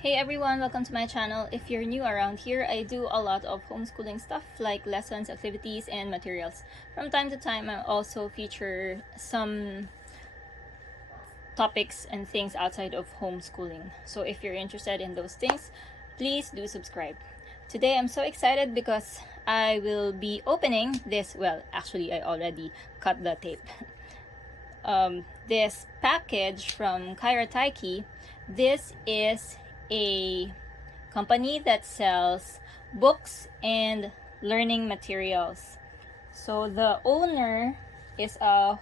Hey everyone, welcome to my channel. If you're new around here, I do a lot of homeschooling stuff like lessons, activities, and materials. From time to time, I also feature some topics and things outside of homeschooling. So if you're interested in those things, please do subscribe. Today I'm so excited because I will be opening this, well, actually I already cut the tape. This package from KairoTyche. This is a company that sells books and learning materials. So the owner is a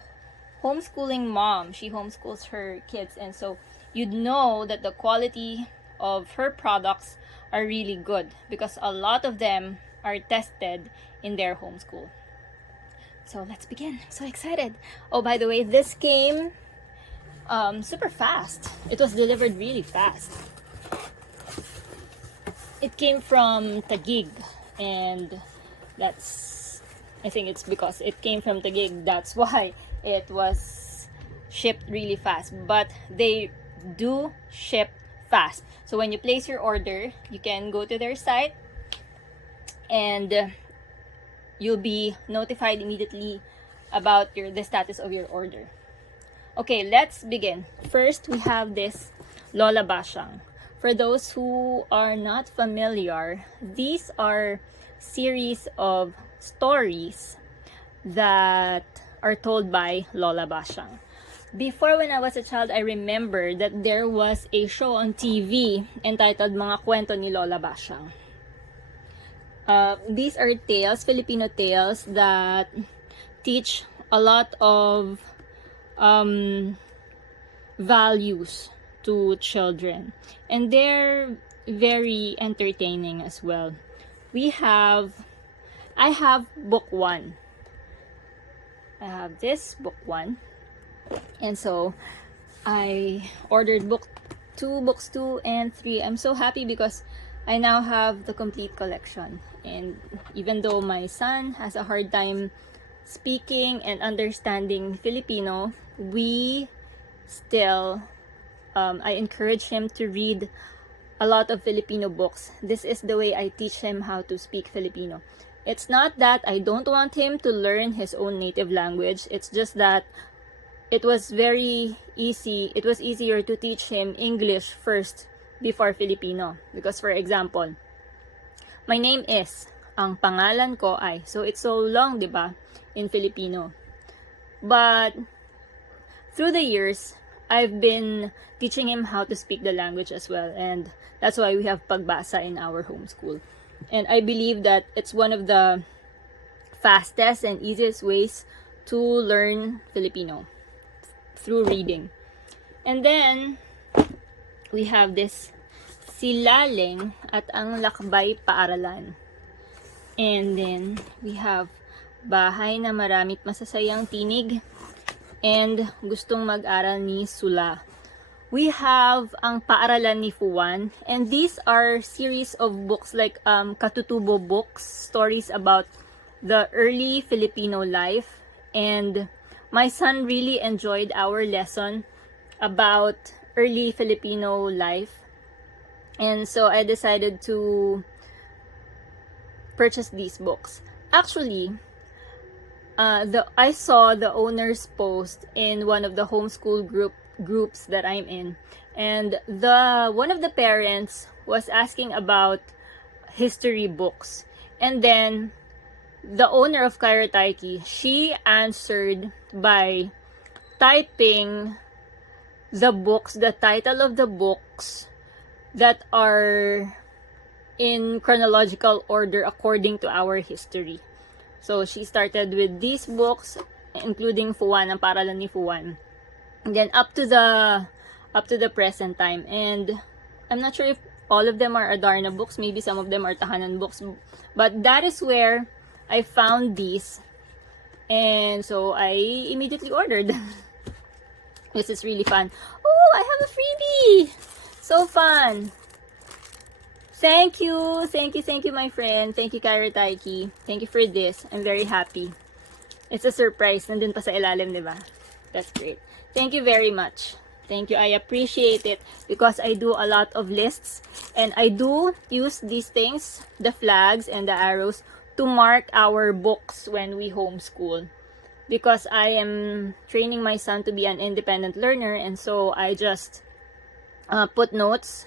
homeschooling mom. She homeschools her kids, and so you'd know that the quality of her products are really good because a lot of them are tested in their homeschool. So let's begin. I'm so excited. Oh, by the way, this came super fast. It was delivered really fast. It came from Taguig, and I think it's because it came from Taguig, that's why it was shipped really fast. But they do ship fast. So when you place your order, you can go to their site and you'll be notified immediately about the status of your order. Okay, let's begin. First, we have this Lola Bashang. For those who are not familiar, these are series of stories that are told by Lola Bashang. Before, when I was a child, I remember that there was a show on TV entitled Mga Kwento ni Lola Bashang. These are tales, Filipino tales that teach a lot of values to children, and they're very entertaining as well. I have book 1. I have this book 1, and so I ordered books 2 and 3. I'm so happy because I now have the complete collection, and even though my son has a hard time speaking and understanding Filipino, we still I encourage him to read a lot of Filipino books. This is the way I teach him how to speak Filipino. It's not that I don't want him to learn his own native language. It's just that it was very easy. It was easier to teach him English first before Filipino. Because for example, my name is, ang pangalan ko ay. So it's so long, diba, in Filipino. But through the years, I've been teaching him how to speak the language as well, and that's why we have pagbasa in our homeschool. And I believe that it's one of the fastest and easiest ways to learn Filipino, through reading. And then we have this Silaling at ang Lakbay Paaralan. And then we have Bahay na Maramit Masasayang Tinig and Gustong Mag-aral ni Sula. We have ang Paaralan ni Fuwan, and these are series of books like Katutubo books, stories about the early Filipino life. And my son really enjoyed our lesson about early Filipino life, and so I decided to purchase these books. Actually, I saw the owner's post in one of the homeschool groups that I'm in, and one of the parents was asking about history books, and then the owner of KairoTyche, she answered by typing the title of the books that are in chronological order according to our history. So she started with these books, including Fuwan, ang Paaralan ni Fuwan, and then up to the present time. And I'm not sure if all of them are Adarna books, maybe some of them are Tahanan books, but that is where I found these, and so I immediately ordered. This is really fun. Oh, I have a freebie! So fun! Thank you, my friend. Thank you, KairoTyche. Thank you for this. I'm very happy. It's a surprise. Nandun pa sa ilalim, di ba? That's great. Thank you very much. Thank you. I appreciate it because I do a lot of lists and I do use these things, the flags and the arrows, to mark our books when we homeschool. Because I am training my son to be an independent learner, and so I just put notes,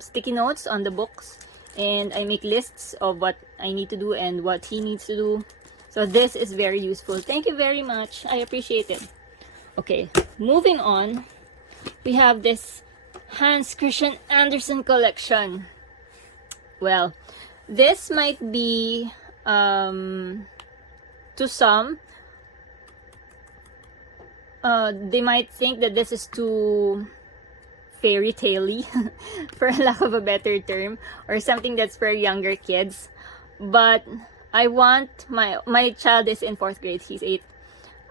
sticky notes on the books, and I make lists of what I need to do and what he needs to do. So this is very useful. Thank you very much. I appreciate it. Okay, moving on. We have this Hans Christian Andersen collection. Well, this might be, to some, they might think that this is too fairy tale-y, for lack of a better term, or something that's for younger kids. But I want my child is in 4th grade, he's 8.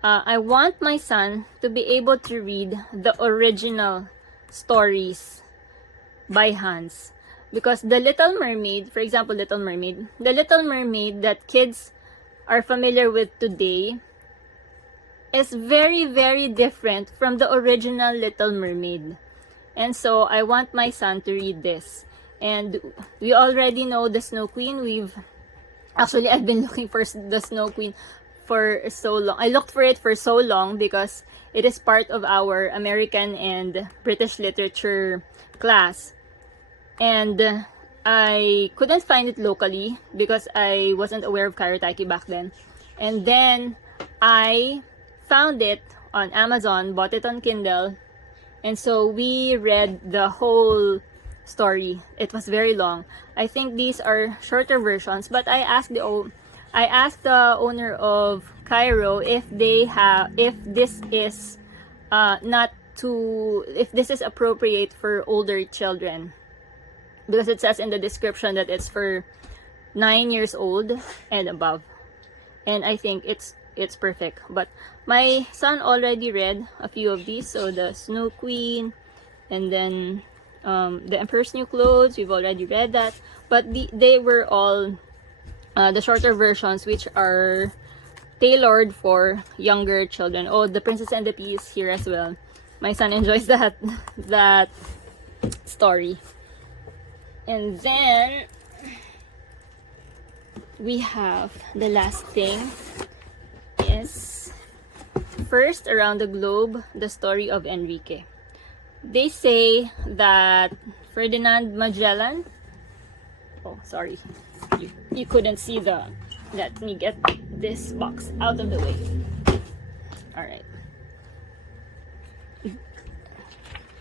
I want my son to be able to read the original stories by Hans. Because the Little Mermaid, for example, Little Mermaid, the Little Mermaid that kids are familiar with today is very, very different from the original Little Mermaid. And so I want my son to read this. And we already know the Snow Queen. I've been looking for the Snow Queen for so long. I looked for it for so long because it is part of our American and British literature class. And I couldn't find it locally because I wasn't aware of KairoTyche back then. And then I found it on Amazon, bought it on Kindle, and so we read the whole story. It was very long. I think these are shorter versions, but I asked the owner of Kairo if this is if this is appropriate for older children, because it says in the description that it's for 9 years old and above, and I think it's perfect. But my son already read a few of these, so the Snow Queen, and then the Emperor's New Clothes, we've already read that. But they were all the shorter versions, which are tailored for younger children. Oh, the Princess and the Pea is here as well. My son enjoys that story. And then we have the last thing is First Around the Globe, the story of Enrique. They say that Ferdinand Magellan, oh sorry, you couldn't see let me get this box out of the way. Alright,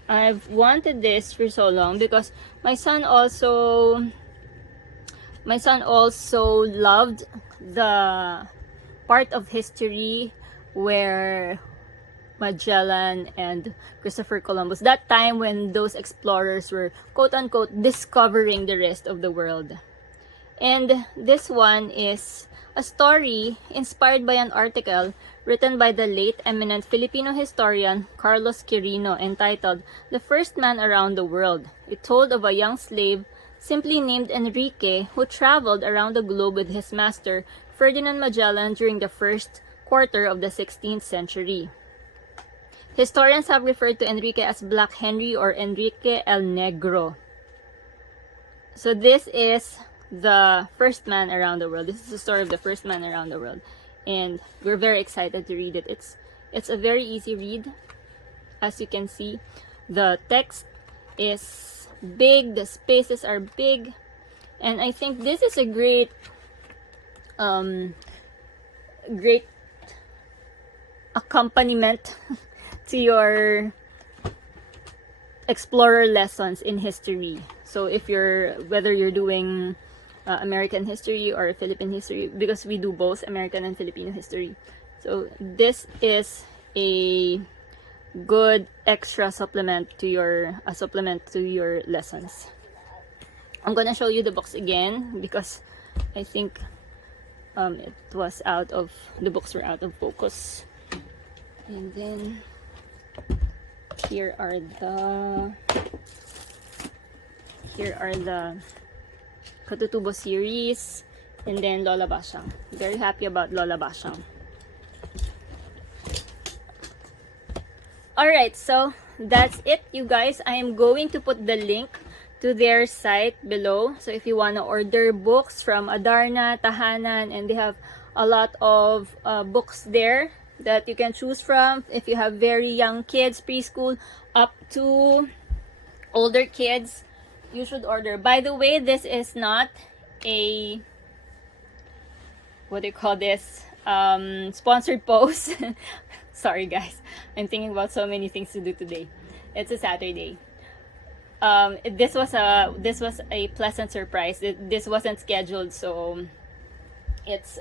I've wanted this for so long because my son also loved the part of history where Magellan and Christopher Columbus, that time when those explorers were quote-unquote discovering the rest of the world. And this one is a story inspired by an article written by the late eminent Filipino historian Carlos Quirino entitled The First Man Around the World. It told of a young slave simply named Enrique who traveled around the globe with his master Ferdinand Magellan during the first quarter of the 16th century. Historians have referred to Enrique as Black Henry or Enrique el Negro. So this is the first man around the world. This is the story of the first man around the world. And we're very excited to read it. It's a very easy read. As you can see, the text is big, the spaces are big, and I think this is a great accompaniment to your explorer lessons in history. So whether you're doing American history or Philippine history, because we do both American and Filipino history, so this is a good extra supplement to your lessons. I'm gonna show you the box again because I think the books were out of focus. And then here are the Katutubo series, and then Lola Basyang. Very happy about Lola Basyang. Alright, so that's it, you guys. I am going to put the link to their site below. So if you want to order books from Adarna, Tahanan, and they have a lot of books there that you can choose from. If you have very young kids, preschool up to older kids, you should order. By the way, this is not a, what do you call this, sponsored post. Sorry guys, I'm thinking about so many things to do today. It's a Saturday. This was a pleasant surprise. This wasn't scheduled, so it's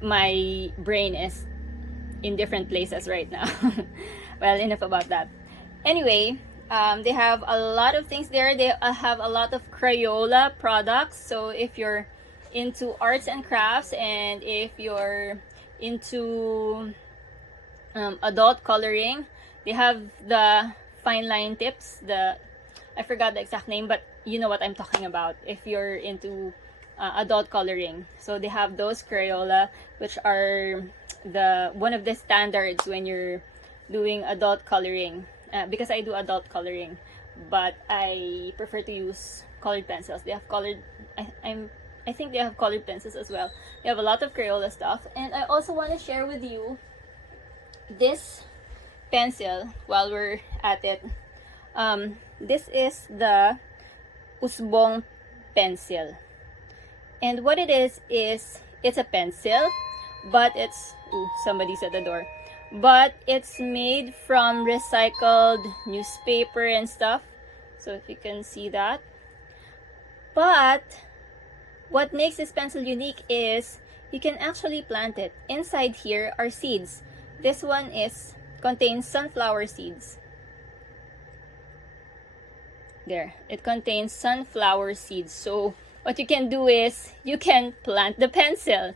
my brain is in different places right now. Well, enough about that. Anyway, they have a lot of things there. They have a lot of Crayola products. So if you're into arts and crafts, and if you're into adult coloring, they have the fine line tips. I forgot the exact name, but you know what I'm talking about if you're into adult coloring. So they have those Crayola, which are one of the standards when you're doing adult coloring, because I do adult coloring, but I prefer to use colored pencils. They have colored, I think they have colored pencils as well. They have a lot of Crayola stuff. And I also want to share with you this pencil while we're at it. This is the Usbong pencil. And what it is it's a pencil, but it's, ooh, somebody's at the door. But it's made from recycled newspaper and stuff. So if you can see that. But what makes this pencil unique is you can actually plant it. Inside here are seeds. This one contains sunflower seeds. There, it contains sunflower seeds. So what you can do is you can plant the pencil.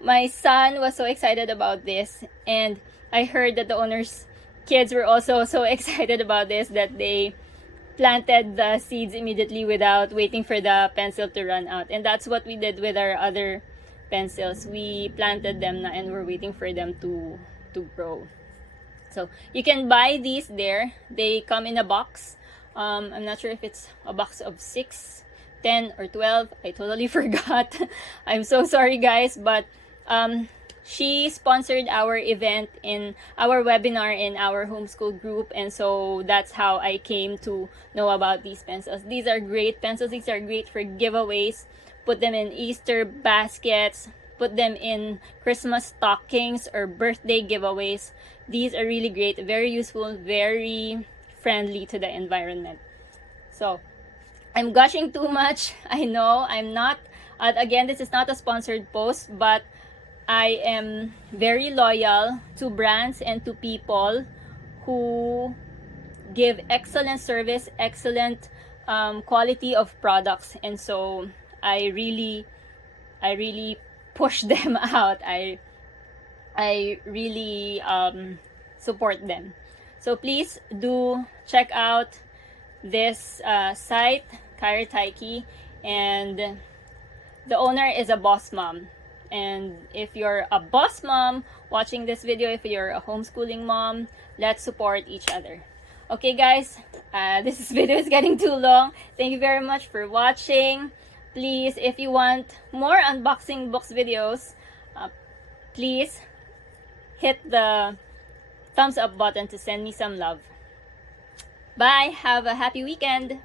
My son was so excited about this, and I heard that the owner's kids were also so excited about this that they planted the seeds immediately without waiting for the pencil to run out. And that's what we did with our other pencils. We planted them na, and we're waiting for them to grow. So you can buy these there. They come in a box. I'm not sure if it's a box of 6, 10, or 12. I totally forgot. I'm so sorry guys, but she sponsored our event in our webinar in our homeschool group, and so that's how I came to know about these pencils. These are great pencils. These are great for giveaways. Put them in Easter baskets, put them in Christmas stockings or birthday giveaways. These are really great, very useful, very friendly to the environment. So I'm gushing too much. I know I'm not, again, this is not a sponsored post, but I am very loyal to brands and to people who give excellent service, excellent quality of products, and so I really push them out. I really support them. So please do check out this site, KairoTyche, and the owner is a boss mom. And if you're a boss mom watching this video, if you're a homeschooling mom, let's support each other. Okay guys, this video is getting too long. Thank you very much for watching. Please, if you want more unboxing books videos, please hit the thumbs up button to send me some love. Bye, have a happy weekend.